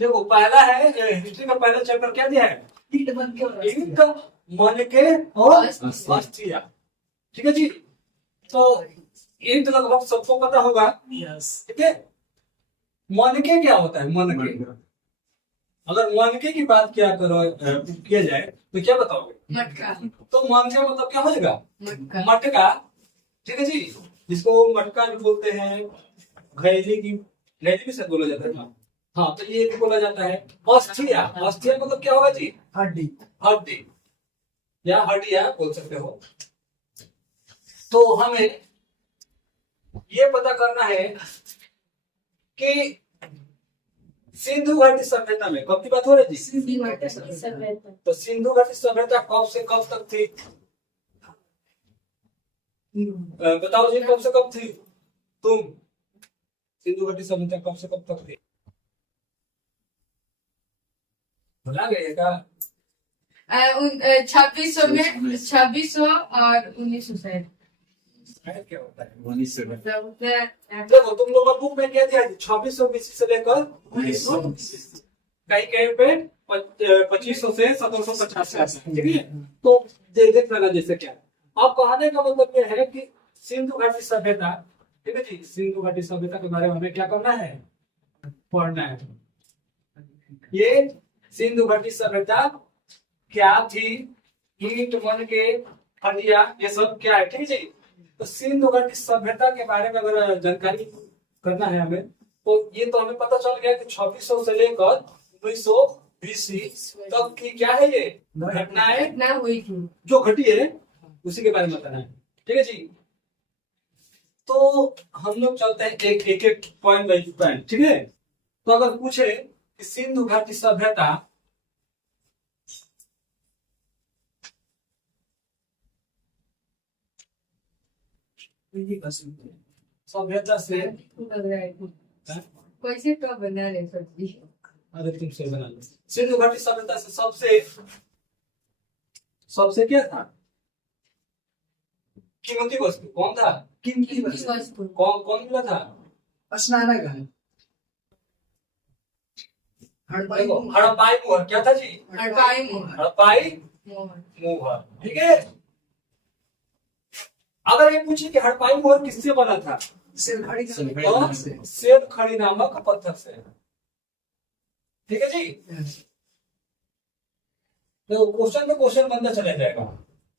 देखो पहला है हिस्ट्री का पहला चैप्टर क्या दिया है? ईंट मन के और अस्थिया। ठीक है जी। तो ईंट लगभग सबको पता होगा। ठीक है। मन के क्या होता है? मन के, अगर मन के की बात किया जाए तो क्या बताओगे? मटका। तो मन का मतलब क्या हो जाएगा? मटका। मटका। ठीक है जी। जिसको मटका भी बोलते हैं, घैली भी से बोला जाता है ना। हाँ, तो ये भी बोला जाता है। अस्थिया, अस्थिया मतलब क्या होगा जी? हड्डी। हड्डी या हड्डिया बोल सकते हो। तो हमें ये पता करना है कि सिंधु घाटी सभ्यता में कब की बात हो रही थी? तो सिंधु घाटी सभ्यता कब से कब तक थी? बताओ जी, कब से कब थी? तुम सिंधु घाटी सभ्यता कब से कब तक थी? भुला गए क्या? 2600 में 2600 और 1900 शायद। क्या होता है? मतलब देखो तुम लोग का बुक में क्या दिया? 2600 बीसी से लेकर 1900, कहीं कहीं पे 2500 से 1750। ठीक है। तो देख लेना जैसे क्या। अब कहने का मतलब यह है कि सिंधु घाटी सभ्यता, ठीक है जी, सिंधु घाटी सभ्यता के बारे में हमें क्या करना है? पढ़ना है। ये सिंधु घाटी सभ्यता क्या थी, ईंट मन के हड्डियां, ये सब क्या है? ठीक है जी। तो सिंधु घाटी सभ्यता के बारे में अगर जानकारी करना है हमें, तो ये तो हमें पता चल गया कि 2600 से लेकर 1900 बीसी तक की क्या है ये घटनाएं ना हुई थी जो घटी है, उसी के बारे में बताना है। ठीक है जी। तो हम लोग चलते हैं एक एक पॉइंट बाई पॉइंट। ठीक है। तो अगर पूछे कि सिंधु घाटी सभ्यता सभ्यता से लग रहा है कैसे तो बना रहे सब्जी। अरे तुम से बना लो। सिंधु घाटी सभ्यता से सबसे क्या था? कीमती वस्तु कौन था? कीमती वस्तु। कौन मिला था? स्नानागार। हड़प्पाई हड़प्पाई मुहर। क्या था जी? हड़प्पाई मुहर। ठीक है। अगर ये पूछे कि हड़प्पाई मुहर किससे बना था? सेलखड़ी नामक पत्थर से। ठीक है जी। तो क्वेश्चन में क्वेश्चन बनता चला जाएगा।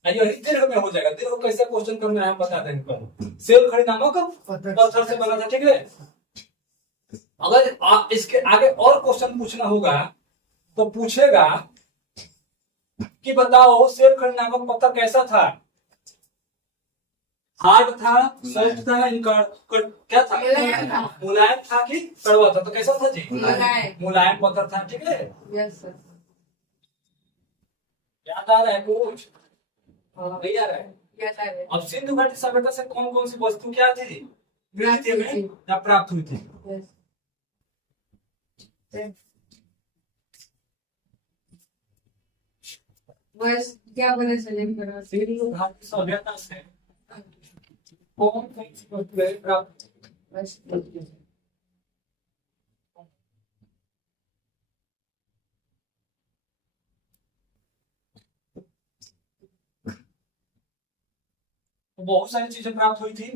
दीर्घ में हो जाएगा। दीर्घ कैसे क्वेश्चन करना है हम बता देंगे। सेलखड़ी नामक पत्थर से बना था। ठीक है। अगर इसके आगे और क्वेश्चन पूछना होगा तो पूछेगा कि बताओ सेलखड़ी नामक पत्थर कैसा था? हार्ड था, सॉफ्ट था, इनका क्या था? मुलायम था कि कड़वा था? तो कैसा था जी? मुलायम पत्थर था। ठीक है। Yes sir. याद आ रहा है कुछ? नहीं आ रहा है? अब सिंधु घाटी सभ्यता से कौन कौन सी वस्तु क्या थी? मिली थी में या प्राप्त हुई थी? बस क्या बोले सलीम करा। सिंधु घाटी सभ्यता से कौन कौन सी वस्तुएं प्राप्त? बस बहुत सारी चीजें प्राप्त हुई थी।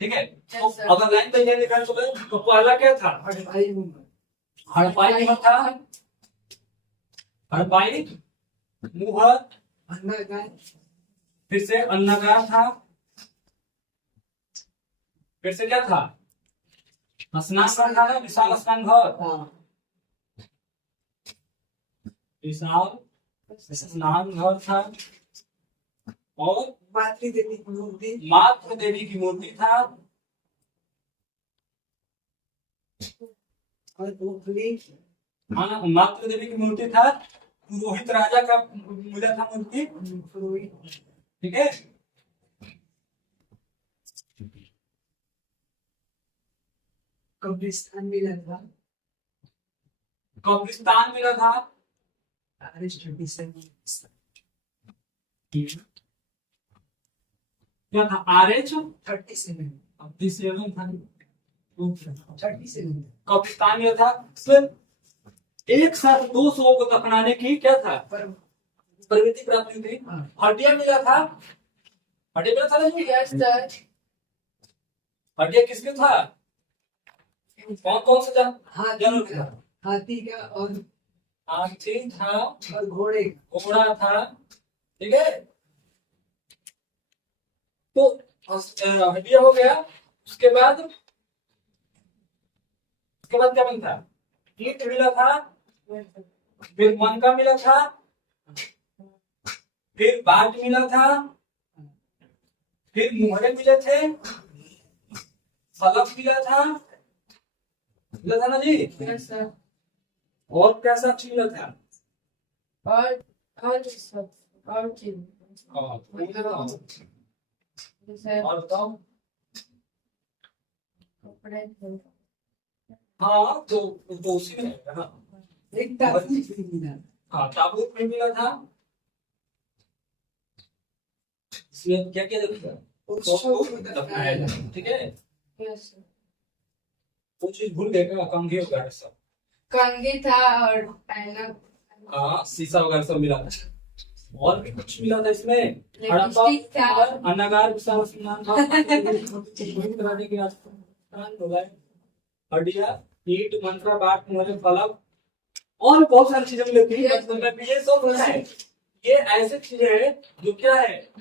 ठीक है। तो अगर लाइन पे ये लिखा है तो पहला क्या था? हड़प्पाई मुहर था। हड़प्पाई मुहर। फिर से अन्नगार था। फिर से क्या था? स्नान घर था ना, विशाल स्नान घर। विशाल स्नान घर था। और मातृ देवी की मूर्ति था। मातृ देवी की मूर्ति था। पुरोहित राजा का मिला था मूर्ति। ठीक है। कब्रिस्तान मिला था। कब्रिस्तान मिला था। क्या था? RH 37 37 था। 37 कब्रिस्तान मिला था। फिर एक साथ दो शवों को दफनाने की क्या था, पर प्रवृत्ति प्राप्त हुई थी। हाँ। हड्डियां मिला था, हड्डियां मिला था ना, यस सर। हड्डियां किसके था, कौन कौन से हाथी जानवर का, था, हाथी का और हाथी था, घोड़े का। घोड़ा था, ठीक है। तो हड्डियां हो गया, उसके बाद क्या बनता, ईंट मिला था, फिर मनका मिला था, फिर बाट मिला था, फिर मुहरे मिले थे, फलक मिला था ना जी, यस सर। और क्या साक्ष्य मिला था, और सब और चीज सर। और बताओ। कपड़े हाँ तो उसी में है, हाँ एक ताबूत भी मिला। हाँ, ताबूत में मिला था, इसमें क्या क्या देखा, उसको दफनाया जाता, ठीक है। Yes sir. वो चीज भूल गए क्या, कंघी वगैरह सब, कंघी था और ऐनक, हाँ शीशा वगैरह सब मिला था, और भी कुछ मिला था इसमें, लिपस्टिक था। अनागार सामान था, कराने के हड्डियां, ईंट, मंत्रा, बाट, मुहरे, फलक, और बहुत सारी चीजें मिली थी। मतलब ये सब है, ये ऐसे चीजें हैं जो क्या है,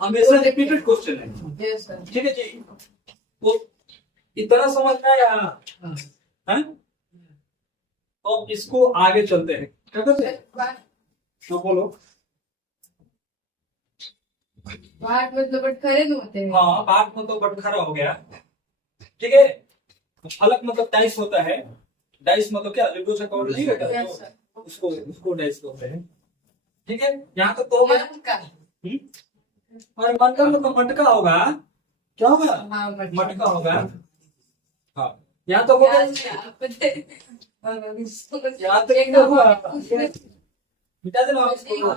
हमेशा रिपीटेड क्वेश्चन है, यस सर। ठीक है जी। वो इतना समझ में आया हाँ। है, तो इसको आगे चलते हैं, क्या करते हैं, तो बोलो। बाट मतलब बटखरे में होते हैं। हाँ, बाट मतलब बटखरा हो गया, ठीक है। फलक मतलब डाइस होता है, डाइस मतलब क्या, लूडो चक्कर नहीं रहता है, यस सर। तो उसको डाइस बोलते हैं, ठीक है। यहाँ तक तो मैं, मटका। और मनका मतलब मटका होगा, क्या होगा, हाँ मटका होगा, हाँ। यहाँ तो होगा, यहाँ तक क्या हुआ, मिटा देना आप इसको,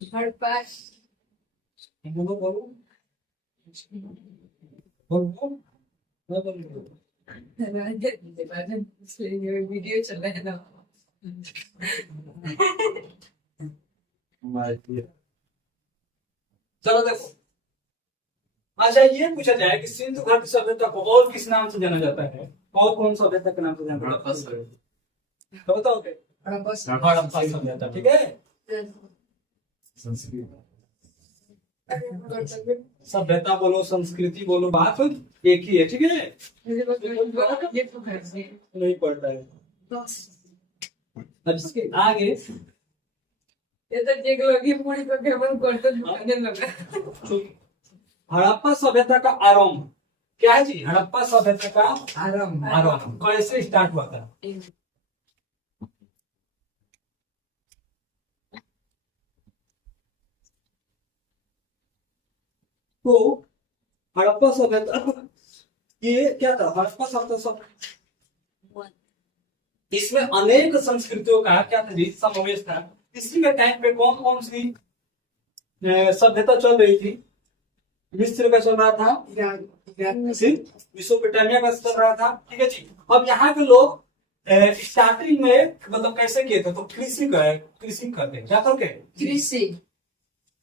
हड़प्पा। बोलो बोलो बोलो, मैं बोलूँ। वीडियो चल रहा है ना। चलो देखो, अच्छा ये पूछा जाए कि सिंधु घाटी सभ्यता को और किस नाम से जाना जाता है, और कौन सभ्यता के नाम से जाना जाता है, तो बताओ के, हड़प्पा सभ्यता, ठीक है। सभ्यता बोलो, संस्कृति बोलो, बात एक ही है, ठीक है, नहीं पढ़ता है। अब इसके आगे हड़प्पा सभ्यता का आरंभ क्या है जी, हड़प्पा सभ्यता का आरंभ कैसे स्टार्ट हुआ था, तो हड़प्पा सभ्यता ये क्या था, हड़प्पा सभ्यता इसमें अनेक संस्कृतियों का क्या था जी, समावेश था। इसी के टाइम पे कौन कौन सी सभ्यता चल रही थी, मिस्र का चल रहा था, मेसोपोटामिया का चल रहा था, ठीक है जी। अब यहाँ के लोग स्टार्टिंग में मतलब कैसे किए थे, तो कृषि करते क्या करके,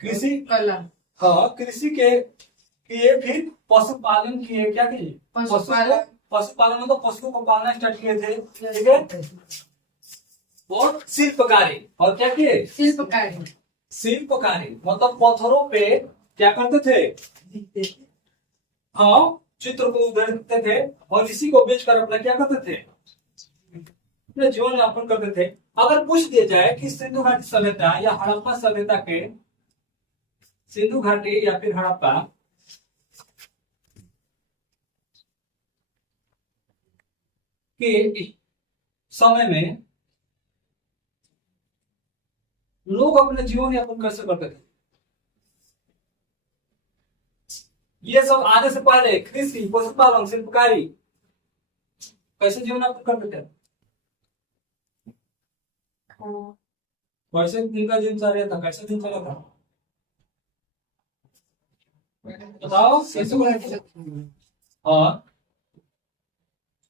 कृषि कला। हाँ, कृषि के किए, फिर पशुपालन किए, क्या किए, पशुपालन मतलब पशुओं को पालना स्टार्ट किए थे, ठीक है। और शिल्पकारी, और क्या किए, शिल्पकारी मतलब पत्थरों पे क्या करते थे, हाँ चित्र को उभारते थे, और इसी को बेचकर अपना क्या करते थे, अपना जीवन यापन करते थे। अगर पूछ दिया जाए कि सिंधु घाटी सभ्यता या हड़प्पा सभ्यता के, सिंधु घाटी या फिर हड़प्पा के समय में लोग अपने जीवन यापन कैसे करते थे, ये सब आने से पहले कृषि, पशुपालन, शिल्पकारी, कैसे जीवन यापन करते थे, कैसे दिन का दिन चल रहा था, कैसे दिन चला था, बताओ कैसे। और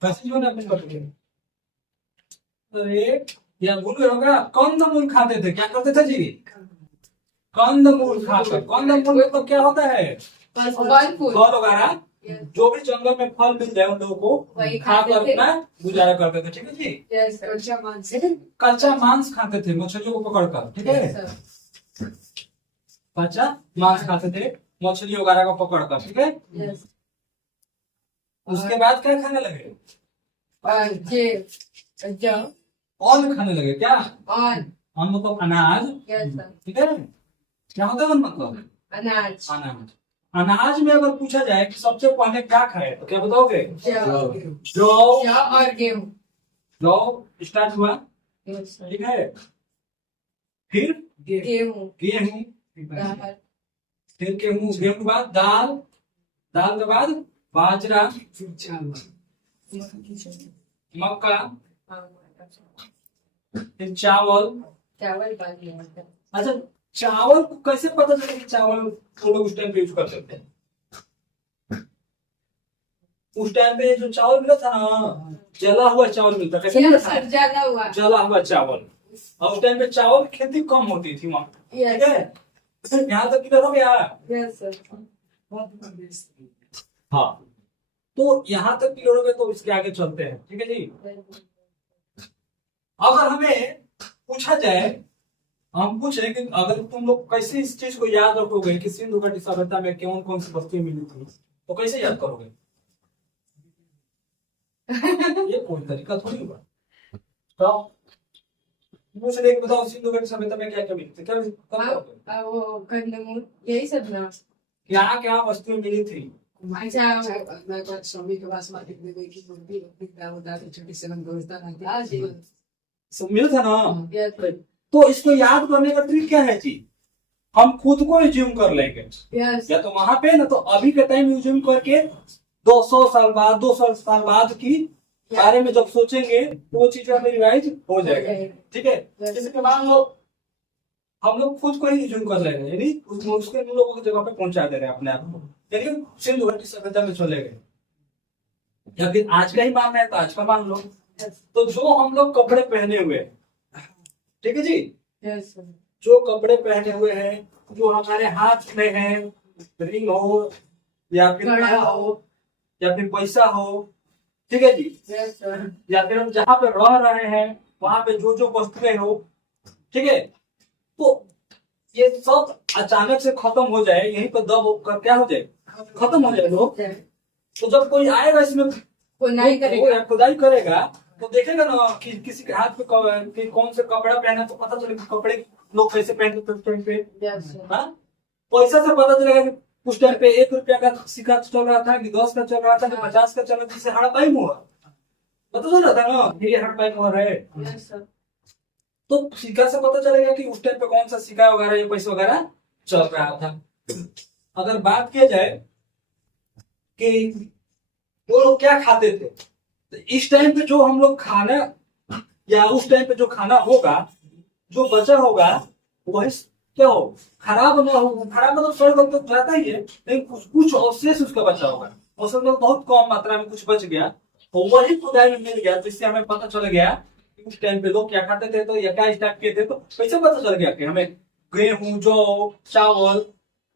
कैसे जीवन यापन करते थे? अरे या भूल होगा, कंदमूल खाते थे। क्या करते थे जी? कंदमूल खाते। कंदमूल मतलब क्या होता है? फल फल फूल वगैरह, जो भी जंगल में फल मिल जाए उन लोगों को वही खा खाते कर थे। अपना गुजारा करते थे। ठीक है जी। Yes sir. कच्चा मांस कच्चा मांस खाते थे मछलियों को पकड़कर। ठीक है, यस सर। कच्चा मांस खाते थे मछली वगैरह को पकड़कर। ठीक है, यस। उसके बाद क्या खाने लगे? और ये जो अन्न खाने लगे। क्या? ऑन अन्न मतलब अनाज। Yes sir. ठीक है, क्या होता है अन्न मतलब? अनाज अनाज। अनाज में अगर पूछा जाए कि सबसे पहले क्या खाए तो क्या बताओगे? जौ जौ। जौ और गेहूं। जौ स्टार्ट हुआ। Yes sir. ठीक है, फिर गेहूं गेहूं, दाल फिर गेहूं, गेहूं के बाद दाल, दाल के बाद बाजरा, मक्का, फिर चावल। चावल बाजरे। अच्छा, चावल को कैसे पता चला कि चावल वो लोग उस टाइम पे यूज करते थे? उस टाइम पे जो चावल मिला था ना, जला हुआ चावल मिलता था। कैसे मिलता यस था? सर। ज्यादा हुआ। जला हुआ चावल। और उस टाइम पे चावल की खेती कम होती थी वहाँ। ठीक यस है, यहाँ तक क्लियर हो गया? Yes sir. हाँ, तो यहाँ तक क्लियर हो गया, तो इसके आगे चलते हैं। ठीक है जी। अगर हमें पूछा जाए, हम पूछ रहे कि अगर तुम लोग कैसे इस चीज को याद रखोगे कि सिंधु घाटी सभ्यता में कौन कौन सी वस्तुएं मिली थी, तो कैसे याद करोगे? ये कोई तरीका थोड़ी होगा। तो पूछ रहे कि बताओ सिंधु घाटी सभ्यता में क्या क्या मिली थी, क्या कब वो कंदमूल यही सब ना। क्या क्या वस्तुएं मिली थी? मैं स्वामी के पास मार्केट में गई कि मूर्ति होता है छोटी से दोस्ता सब मिल था ना। यस तो इसको याद करने का ट्रिक क्या है जी? हम खुद को एज्यूम कर लेंगे, यस या तो वहां पे ना, तो अभी के टाइम एज्यूम करके 200 साल बाद, 200 साल बाद की बारे में जब सोचेंगे तो वो चीजें हमें रिवाइज हो जाएगा। ठीक है, जैसे कि मान लो हम लोग खुद को ही एज्यूम कर ले रहे हैं, यानी उसके लोगों की जगह पे पहुंचा दे रहे हैं अपने आप को, यानी सिंधु घाटी सभ्यता में चले गए। या फिर आज का ही मानना है तो आज का मान लो। तो जो हम लोग कपड़े पहने हुए हैं, ठीक है जी, यस जो कपड़े पहने हुए हैं, जो हमारे हाथ में है, रिंग हो या फिर कड़ा कड़ा हो या फिर पैसा हो, ठीक है जी, यस सर। या फिर हम जहाँ पे रह रहे हैं वहां पे जो जो वस्तुएं हो, ठीक है, तो ये सब अचानक से खत्म हो जाए, यहीं पर दब होकर क्या हो जाए, खत्म हो जाए लोग। तो जब कोई आएगा इसमें खुदाई करेगा। खुदाई करेगा तो देखेगा ना कि किसी के हाथ पे कि कौन से कपड़ा पहना, तो पता चलेगा कपड़े लोग कैसे पहनते थे उस टाइम पे। Yes sir. हाँ, पैसा से पता चलेगा कि उस टाइम पे 1 रुपया का सिक्का चल रहा था कि 10 का चल रहा था कि 50 का चल रहा था, जिससे हड़पाई मुहर पता चल रहा था ना कि ये हड़पाई मुहर है। Yes sir. तो सिक्का से पता चलेगा कि उस टाइम पे कौन सा सिक्का वगैरह या पैसा वगैरह चल रहा था। अगर बात किया जाए कि वो लोग क्या खाते थे, तो इस टाइम पे जो हम लोग खाना, या उस टाइम पे जो खाना होगा, जो बचा होगा, वही क्या हो, खराब ना हो, खराब मतलब सड़ गल तो जाता ही है, लेकिन कुछ कुछ अवशेष उसका बचा होगा, औसत में बहुत कम मात्रा में कुछ बच गया, और वही खुदाई में मिल गया, जिससे हमें पता चल गया कि उस टाइम पे लोग क्या खाते थे, तो या क्या स्टार्ट किए थे। तो कैसे पता चल गया कि हमें गेहूं, जौ, चावल,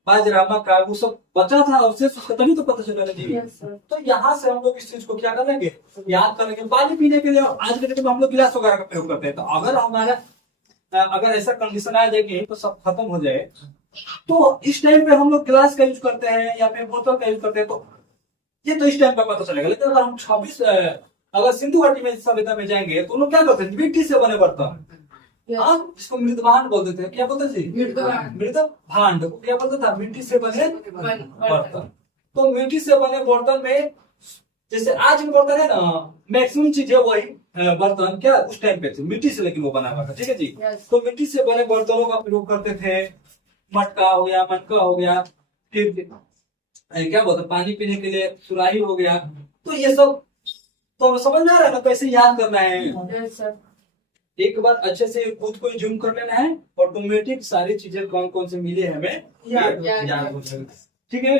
बाजरा, मक्का वो सब बचा था अवशेष उसका, तभी तो पता चला जी। Yes sir. तो यहाँ से हम लोग इस चीज को क्या करेंगे, याद करेंगे। पानी पीने के लिए आज के डेट में हम लोग गिलास वगैरह का प्रयोग करते हैं, तो अगर हमारा अगर ऐसा कंडीशन आ जाए कि यहीं पर सब खत्म हो जाए, तो इस टाइम पे हम लोग गिलास का यूज करते हैं या फिर बोतल का यूज करते हैं, तो ये तो इस टाइम पे पता चलेगा। लेकिन अगर हम 26 अगर सिंधु घाटी में सभ्यता में जाएंगे तो लोग क्या करते हैं, मिट्टी से बने बर्तन, हाँ, जिसको मृद भांड बोलते थे। क्या बोलते थे? मृद भांड। क्या बोलते था? मिट्टी से बने बर्तन। तो मिट्टी से बने बर्तन में, जैसे आज के बर्तन है ना, मैक्सिमम चीजें वही बर्तन क्या उस टाइम पे थे मिट्टी से, लेकिन वो बना हुआ था। ठीक है जी। तो मिट्टी से बने बर्तनों का प्रयोग करते थे। मटका हो गया, मटका हो गया, फिर क्या बोलते, पानी पीने के लिए सुराही हो गया। तो ये सब तो समझ में आ रहा है ना कैसे याद करना है। Yes sir. एक बार अच्छे से खुद को जूम कर लेना है, ऑटोमेटिक सारी चीजें कौन कौन से मिले हमें याद हो जाएगा। ठीक है,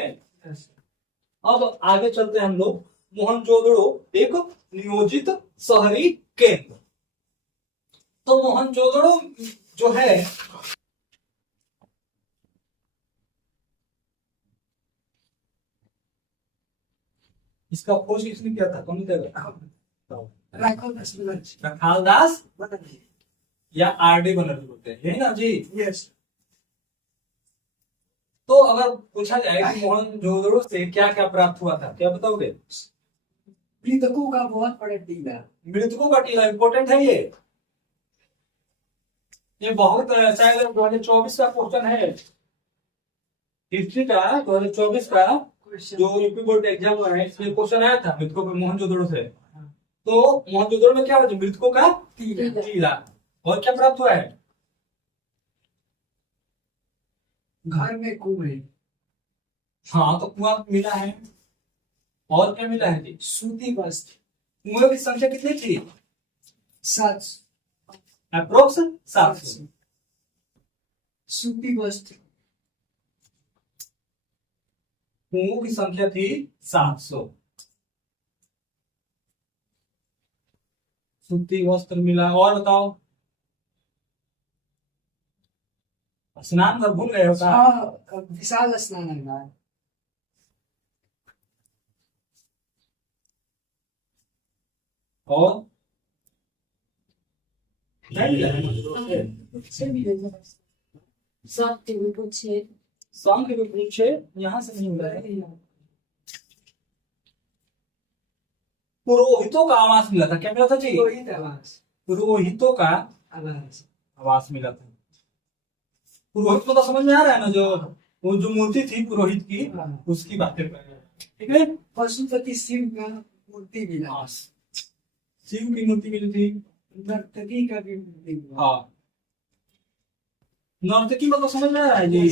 अब आगे चलते हैं हम लोग मोहनजोदड़ो एक नियोजित शहरी केंद्र। तो मोहनजोदड़ो जो है इसका खोज किसने किया था, कौन देगा? रखाल दास या आर.डी. बनर्जी बोलते हैं, यही ना जी? यस। तो अगर पूछा जाए कि मोहनजोदड़ो से क्या क्या प्राप्त हुआ था, क्या बताओगे? मृतकों का बहुत बड़ा टीला। मृतकों का टीला इंपॉर्टेंट है ये बहुत शायद 2024 का क्वेश्चन है हिस्ट्री का, 2024 का जो यूपी बोर्ड एग्जाम हुआ है इसमें क्वेश्चन आया था मृतकों के मोहनजोदड़ो से। तो मोहनजोदड़ो में क्या हुआ? मृतकों का टीला। और क्या प्राप्त हुआ है? घर में कुएं। हाँ, तो कुआं मिला है। और क्या मिला है जी? सूती वस्त्र। कुएं की संख्या कितनी थी? 700। अप्रोक्स 700। सूती वस्त्र। कुओं की संख्या थी 700। सूती वस्त्र मिला। और बताओ, स्नान घर भूल गए हो क्या? हाँ, विशाल स्नानागार। और सब टीवी पूछे। सॉन्ग के भी पूछे, यहाँ से नहीं मिला है। पुरोहितों का आवास मिला था। क्या मिला था जी? पुरोहित आवास। पुरोहितों का आवास। आवास मिला था। पुरोहित को तो समझ में आ रहा है ना, जो वो जो मूर्ति थी पुरोहित की, हाँ। उसकी बातें कर रहे हैं, ठीक है? पशुपति शिव का मूर्ति मिला। हाँ, शिव की मूर्ति मिली थी। नर्तकी का भी मूर्ति मिला। हाँ, नर्तकी को तो समझ में आ रहा है जी।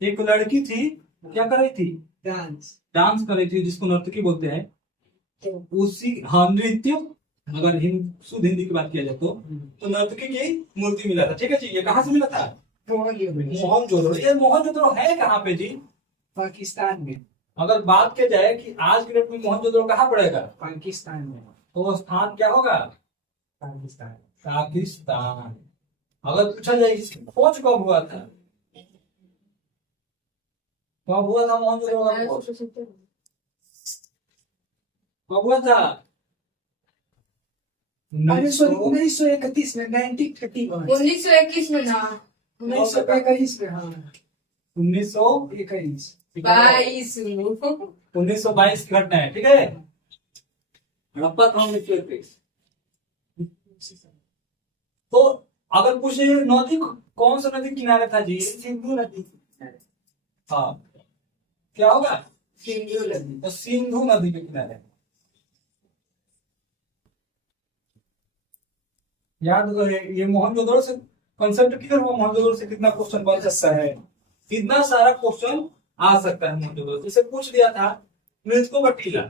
एक लड़की थी, क्या कर रही थी? डांस। डांस कर रही थी, जिसको नर्तकी बोलते हैं। उसी, हाँ, नृत्य। अगर शुद्ध हिंदी की बात किया जाए तो नर्तकी की मूर्ति मिला था। ठीक है जी। ये कहाँ से मिला था? मोहनजोदड़ो। ये मोहनजोदड़ो है कहाँ पे जी? पाकिस्तान में। अगर बात की जाए कि आज के डेट में मोहनजोदड़ो कहाँ पड़ेगा, पाकिस्तान में। तो स्थान क्या होगा? पाकिस्तान। पाकिस्तान। अगर पूछा जाए इसकी खोज कब हुआ था, कब हुआ था मोहनजोदड़ो का खोज? कब हुआ था? 1931 में। 1931। 1921 में ना 1921 में। हाँ, 1921 22 में 1922 की घटना है। ठीक है। हड़प्पा था 1921। तो अगर पूछे नदी कौन सा नदी किनारे था जी? सिंधु नदी। हाँ, क्या होगा? सिंधु नदी। तो सिंधु नदी के किनारे। याद रहे, ये मोहनजोदड़ो से कंसेप्ट क्लियर हुआ। मोहनजोदड़ो से कितना क्वेश्चन बन सकता है, कितना सारा क्वेश्चन आ सकता है मोहनजोदड़ो। जैसे पूछ दिया था मृतकों का टीला,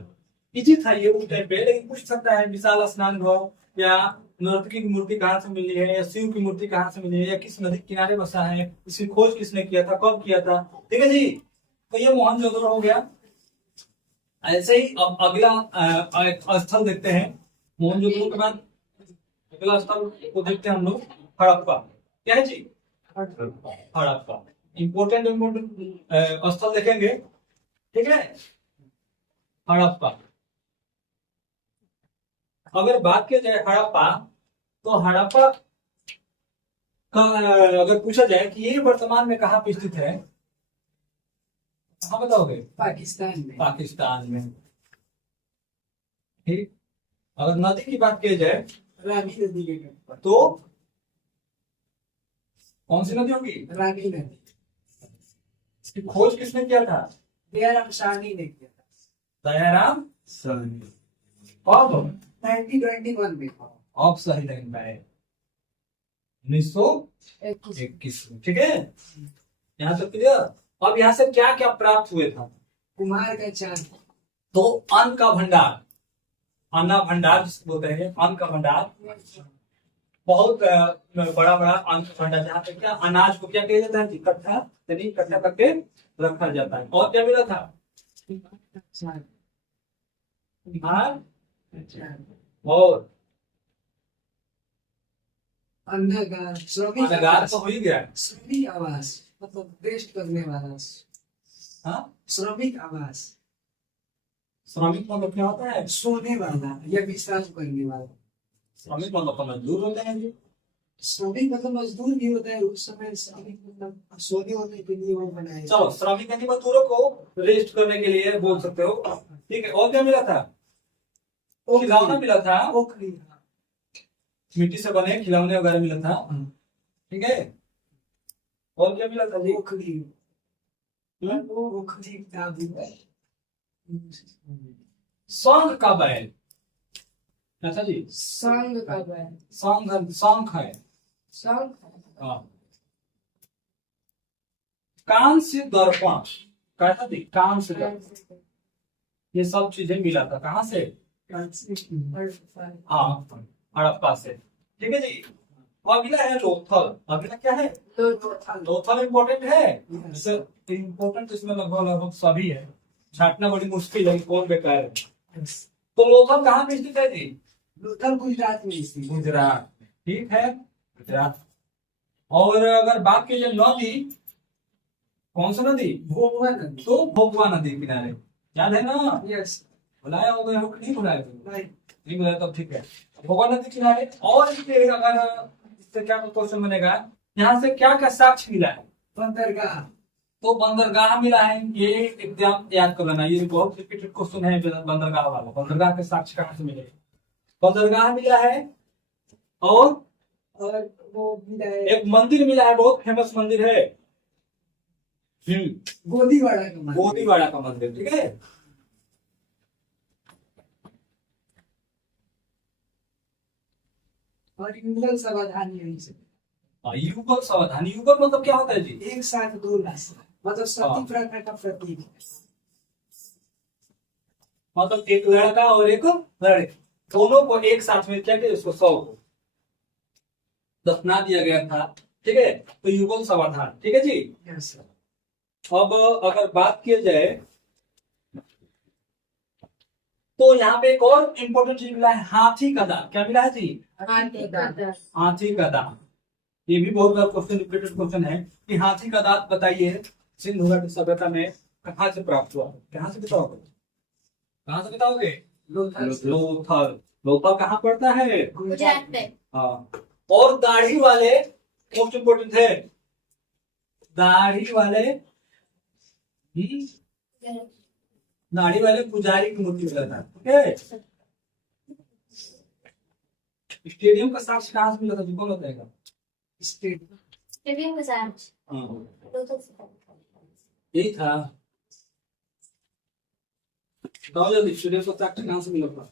इजी था ये उस टाइम पे, लेकिन पूछ सकता है विशाल स्नान घाट, या नर्तकी की मूर्ति कहाँ से मिली है, या शिव की मूर्ति कहाँ से मिली है, या किस नदी के किनारे बसा है, इसकी खोज किसने किया था, कब किया था। ठीक है जी। तो ये मोहनजोदड़ो हो गया। ऐसे ही अब अगला स्थल देखते हैं। मोहनजोदड़ो के बाद अगला स्थल को देखते हैं हम लोग, हड़प्पा। क्या है जी? हड़प्पा। इम्पोर्टेंट स्थल देखेंगे। ठीक है। हड़प्पा। अगर बात की जाए हड़प्पा, तो हड़प्पा का अगर पूछा जाए कि ये वर्तमान में कहाँ पे स्थित है, कहाँ बताओगे? पाकिस्तान में। पाकिस्तान में। ठीक। अगर नदी की बात की जाए रावी नदी के ऊपर। तो कौन सी नदी होगी? रावी नदी। इसकी खोज किसने किया था? दयाराम साहनी ने किया था। दयाराम साहनी। कब? 1921 में। अब सही लाइन में है, 1921 में। ठीक है। यहाँ तक क्लियर। अब यहाँ से क्या क्या प्राप्त हुए था? कुम्हार का चांद। तो अन्न का भंडार, अन्ना भंडार जिसको बोलते हैं, अन्न का भंडार, बहुत बड़ा बड़ा अन्न का भंडार, जहाँ पे क्या अनाज को क्या किया जाता है? इकट्ठा, यानी इकट्ठा करके रखा जाता है। और क्या मिला था? और अंधकार, श्रमिक अनगार आवास, तो हो ही गया। श्रमिक आवास मतलब रेस्ट करने वाला, हाँ, श्रमिक आवास, श्रमिक मतलब क्या होता है? सोने वाला या विश्राम करने वाला। श्रमिक मतलब तो मजदूर होते हैं जी। श्रमिक मतलब मजदूर भी होता है उस समय, श्रमिक मतलब सोने होने के लिए वो बनाया। चलो, श्रमिक यानी मजदूरों को रेस्ट करने के लिए बोल सकते हो, ठीक है। और क्या मिला था? खिलौना मिला था, ओखली, मिट्टी से बने खिलौने वगैरह मिला था, ठीक है। और क्या मिला था जी? ओखली, वो ओखली का भी है। शंख का बैल। अच्छा जी, संग का बैल, शंख, शंख है। संग हाँ। कांस्य दर्पण, कैसा थी? कांस्य दर्पण, ये सब चीजें मिला था कहाँ से? हाँ, हड़प्पा से, ठीक है जी। अगला है लोथल। अगला क्या है? लोथल इम्पोर्टेंट है, इम्पोर्टेंट इसमें लगभग लगभग सभी है, छाटना बड़ी मुश्किल है, कौन बेकार है। तो लोथल कहाँ पे स्थित है जी? लोथल गुजरात में स्थित है। गुजरात, ठीक है, गुजरात। और अगर बात की जाए नदी, कौन सा नदी? भोगवा नदी। तो भोगवा नदी किनारे, याद है ना? यस, बुलाया होगा कि नहीं बुलाया? नहीं, नहीं बुलाया तब ठीक है। भोगवा नदी किनारे। और इससे अगर इससे क्या क्वेश्चन बनेगा, यहाँ से क्या क्या साक्ष्य मिला है? बंदरगाह, तो बंदरगाह मिला है, ये एग्जाम याद कर लेना, ये बहुत रिपीटेड क्वेश्चन है बंदरगाह वाला। बंदरगाह के साक्ष्य कहाँ से मिले? बंदरगाह मिला है, और वो मिला है एक मंदिर मिला है, बहुत फेमस मंदिर है, गोदीवाड़ा का मंदिर। गोदीवाड़ा का मंदिर, ठीक है। और युगल समाधान यही से, युगल सावधानी। युगल मतलब क्या होता है जी? एक साथ दो रास्ता, मतलब सती प्रथा का प्रतीक है। मतलब एक लड़का और एक लड़की, दोनों को एक साथ में क्या उसको 100 को दफना दिया गया था, ठीक है। तो युगल समाधान, ठीक है जी। यस, अब अगर बात की जाए तो यहाँ पे एक और इम्पोर्टेंट चीज मिला है, हाथी का दांत। क्या मिला है जी? हाथी का दांत। ये भी बहुत बड़ा क्वेश्चन, रिपीटेड क्वेश्चन है कि हाथी का दांत बताइए सिंधु घाटी सभ्यता में कहाँ से प्राप्त हुआ? कहाँ से बताओगे? कहाँ से बताओगे? लोथल। लोथल कहाँ पड़ता है? गुजरात में। हाँ। और दाढ़ी वाले मोस्ट इम्पोर्टेंट है, दाढ़ी वाले, दाढ़ी वाले पुजारी की मूर्ति मिला था, ठीक है। स्टेडियम का साक्ष्य कहाँ से मिला था? कौन बताएगा? स्टेट स्टेडियम के साथ हाँ, लोथल यही था। बताओ जल्दी, स्टेडियम का साक्ष्य कहाँ से मिला था?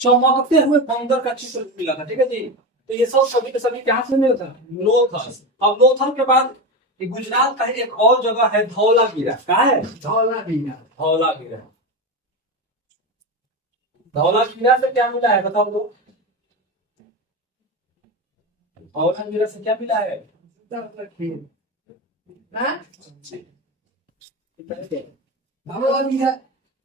चमकते हुए बंदर का चित्र मिला था, ठीक है जी। तो ये सब सभी के सभी कहाँ से मिला था? लोथल। अब लोथल के बाद गुजरात का एक और जगह है, धौलावीरा। कहाँ है? धौलावीरा। धौलावीरा। धौलावीरा से क्या मिला है बताओ तो? धौलावीरा से क्या मिला है? धौलावीरा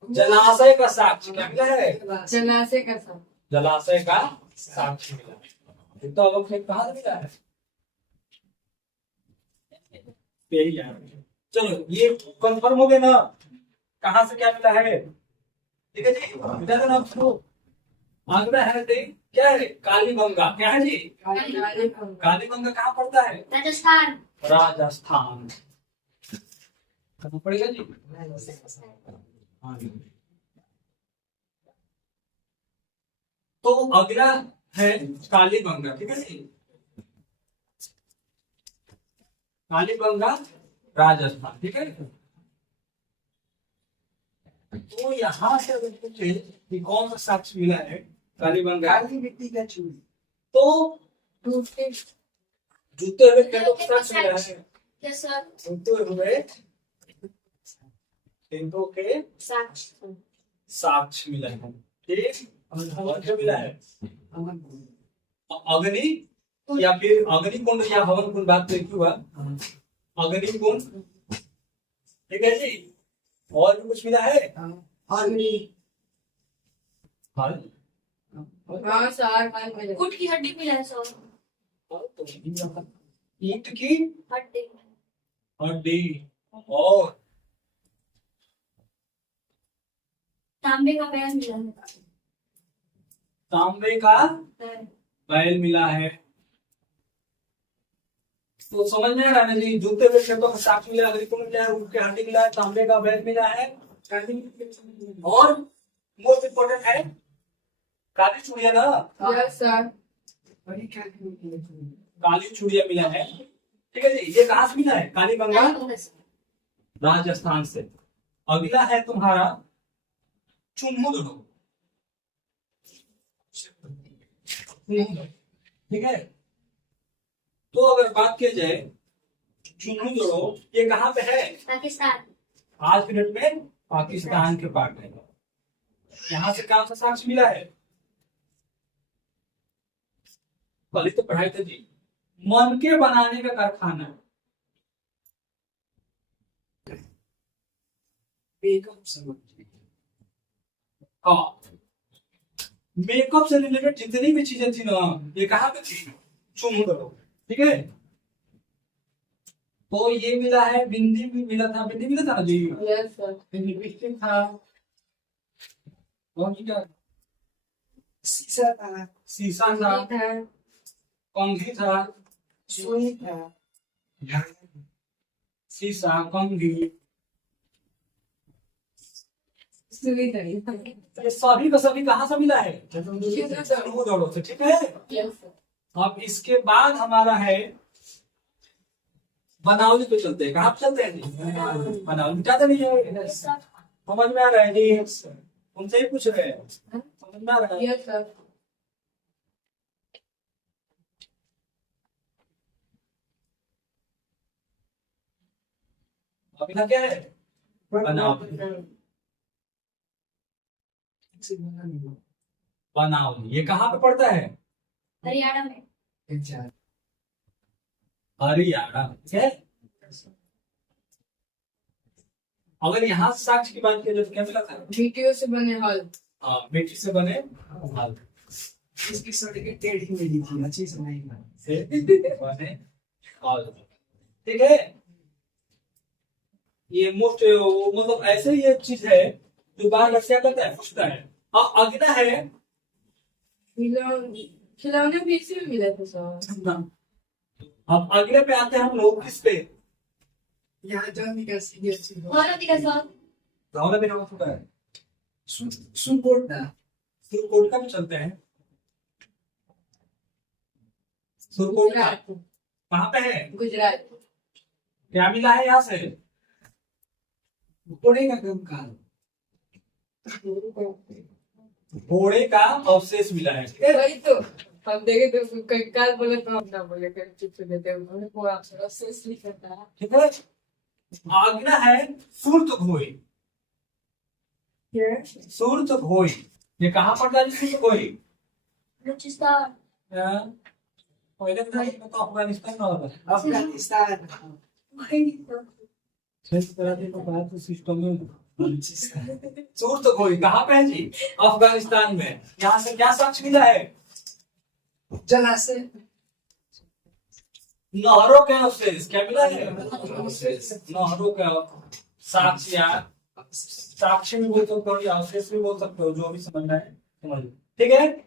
जलाशय का साक्ष्य क्या मिला है? जलाशय का साथ जलाशय का साक्ष्य मिला है। तो अब कहाँ से मिला है? यही है। चलो, ये कंफर्म हो गया ना कहाँ से क्या मिला है, ठीक है जी। बता देना आपको। अगला है देख, क्या है? कालीबंगा। क्या है जी? कालीबंगा कहाँ पड़ता है? राजस्थान। राजस्थान। कहाँ पड़ेगा जी? हाँ जी। तो अगला है कालीबंगा, ठीक है जी। कालीबंगा राजस्थान, ठीक है। तो यहाँ से अगर पूछे कि कौन सा साक्ष्य मिला है कालीबंगा, काली मिट्टी का चूड़ी, तो टूटे जूते हुए पैरों का साक्ष्य मिला है। कैसा जूते हुए पैरों के साक्ष्य साक्ष्य मिला है, ठीक। और क्या मिला है? अग्नि या फिर अग्नि कुंड या हवन कुंड, बात देखी हुआ। अग्निकुंड, ठीक है जी। और भी कुछ मिला है? हार्मनी हल, हाँ सर ऊँट की हड्डी मिला है सर। ईंट की हड्डी। हड्डी, और तांबे का बैल मिला है। तांबे का बैल। बैल मिला है। तो समझ में आ रहा है ना जी, जूते हुए खेतों का साक्ष मिला, अग्निकुंड मिला है, ऊँट की हड्डी मिला है, तांबे का बैल मिला है, और मोस्ट इम्पोर्टेंट है काली चूड़िया ना, यस सर काली चूड़िया मिला है। ठीक है जी, ये कहाँ से मिला है? कालीबंगा राजस्थान से। अगला है तुम्हारा चुन्मुदड़ो, ठीक है। तो अगर बात की जाए चुन्मुदड़ो, ये कहाँ पे है? पाकिस्तान। आज के डेट में पाकिस्तान के पार्ट में। यहाँ से कौन सा साक्ष्य मिला है? कल ही तो पढ़ाई थे जी, मन के बनाने का कारखाना। हाँ, मेकअप से रिलेटेड जितनी भी चीजें थी ना, ये कहाँ पे थी? चुन्मुदड़ो, ठीक है। तो ये मिला है, बिंदी भी मिला था, बिंदी मिला था ना जी, यस सर लिपस्टिक था, और क्या? शीशा था, शीशा था, कंघी था, सुई था, शीशा, कंघी, सुई थी ये सभी का सभी कहाँ से मिला है? यस चुन्मुदड़ो से, ठीक है। सर अब इसके बाद हमारा है बनावली पे चलते हैं। कहाँ पे चलते हैं जी? बनावली ज्यादा नहीं है, समझ में आ रहा है जी? उनसे ही पूछ रहे हैं, समझ में आ रहा है? यस सर अभी का क्या है? बनावली, बनावली ये कहाँ पे पड़ता है? हरियाणा में। हरियाणा, ठीक है। अगर यहाँ से साक्ष्य की बात की जाए तो क्या मिला था? वीडियो से बने हल हाँ, मिट्टी से बने हल इसकी सड़कें टेढ़ी मेढ़ी थी, अच्छी से नहीं बनी। से बने हल, ठीक है। ये मोस्ट मतलब ऐसे ही एक चीज है जो बार बार क्या करता है, पूछता है। अब अगला है खिलौने भी इसी में मिले थे सर अब अगले पे आते हैं हम लोग, किस पे? यहाँ जाने का सीनियर थी वो। भारत का सर। रावला भी नाम चुका है, सुनकोट था, सुरकोट का भी चलते हैं। सुरकोट का गुजरात कहाँ पे है? गुजरात क्या मिला है यहाँ से? घोड़े का कंकाल, घोड़े का अवशेष मिला है, ठीक है। वही तो हम देखे तो कंकाल बोले तो हम ना बोले कर चुप से देते उन्होंने पूरा प्रोसेस लिखा था ठीक है। अगला है सुरतघोई, सुरतघोई ये कहाँ पड़ता है? सुरतघोई बलूचिस्तान। पहले तो अफगानिस्तान में होता है। अफगानिस्तान, सिस्टम में सुरतघोई कहाँ पे है जी? अफगानिस्तान में। यहाँ से क्या साक्ष्य मिला है? जलाशय, नहरों के अवशेष क्या मिला है? नहरों का साक्ष्य या साक्ष्य भी बोल सकते हो या अवशेष भी बोल सकते हो, जो भी समझना है समझ लो, ठीक है।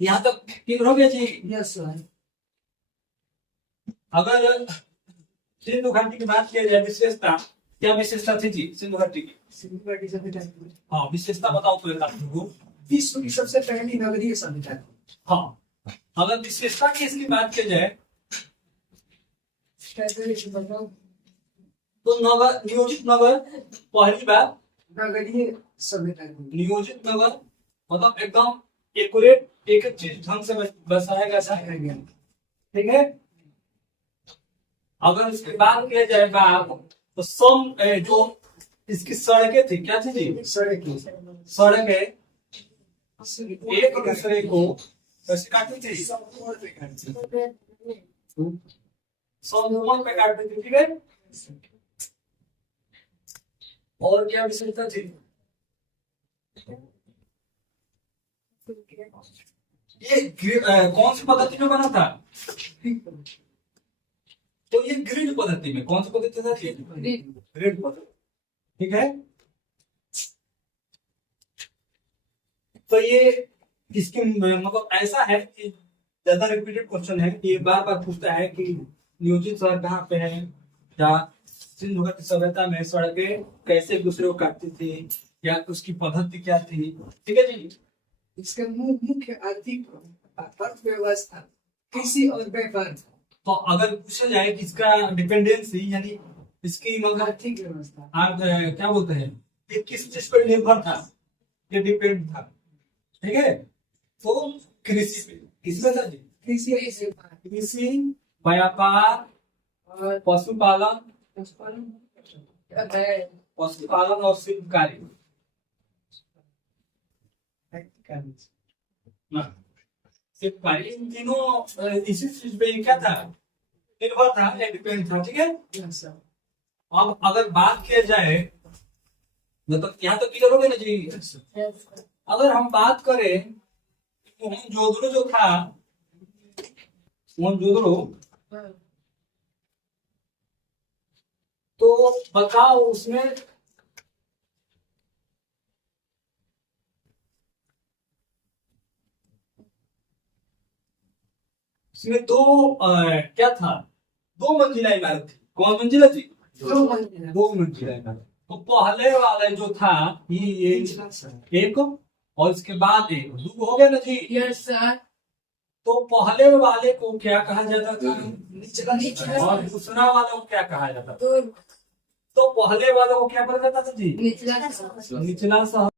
यहाँ तक क्लियर हो गया जी? Yes sir. अगर सिंधु घाटी की बात की जाए, विशेषता क्या विशेषता थी जी सिंधु घाटी की? सिंधुघाटी सभ्यता हाँ, विशेषता बताओ तो एक आपको। विश्व की सबसे पहली नगरीय सभ्यता। हाँ, अगर विशेषता की इसकी बात की जाए कैसे बताओ? तो नगर, नियोजित नगर पहली बात, नगरीय सभ्यता। नियोजित नगर मतलब एकदम एक्यूरेट, एक एक चीज ढंग से बसाया गया था, ठीक है। अगर इसकी बात किया जाए बात तो जो इसकी सड़कें थी, क्या थी जी? सड़कें, सड़कें एक दूसरे को कैसे काटती थी? 101 पे काट देते, ठीक है। और क्या विशेषता थी? कौन सी पद्धति में बना था? तो ये ग्रिड पद्धति में, कौन सी पद्धति था? ग्रिड पद्धति, ठीक है। तो ये इसकी मतलब ऐसा है कि ज्यादा रिपीटेड क्वेश्चन है कि ये बार बार पूछता है कि नियोजित शहर कहाँ पे है, या सिंधु घाटी सभ्यता में सड़कें कैसे एक दूसरे को काटती थी, या उसकी पद्धति क्या थी, ठीक है जी। इसका मुख्य आर्थिक अर्थव्यवस्था कृषि और व्यापार। तो अगर पूछा जाए कि इसका डिपेंडेंसी यानी इसकी मतलब आर्थिक व्यवस्था क्या बोलते हैं, ये किस चीज पर निर्भर था, ये डिपेंड था, ठीक है। तो कृषि पे, किसमें था जी? कृषि, व्यापार, और पशुपालन, है। पशुपालन और शिल्पकारी। शिल्पकारी, इन तीनों इसी चीज पे क्या था, निर्भर था, या डिपेंड था, ठीक है। अब अगर बात किया जाए, मतलब यहाँ तो क्लियर हो गया ना जी। अगर हम बात करें मोहनजोदड़ो जो था, मोहनजोदड़ो, तो बताओ उसमें दो क्या था, 2 मंजिला इमारत थी। कौन मंजिला थी? 2 मंजिला इमारत। तो पहले वाले जो था ये एक, और इसके बाद एक, दो हो गया ना जी। Yes sir. तो पहले वाले को क्या कहा जाता था, निचला और दूसरा वाले को क्या कहा जाता था? तो तो पहले वाले को क्या बोला जाता था जी? निचला निचला शहर।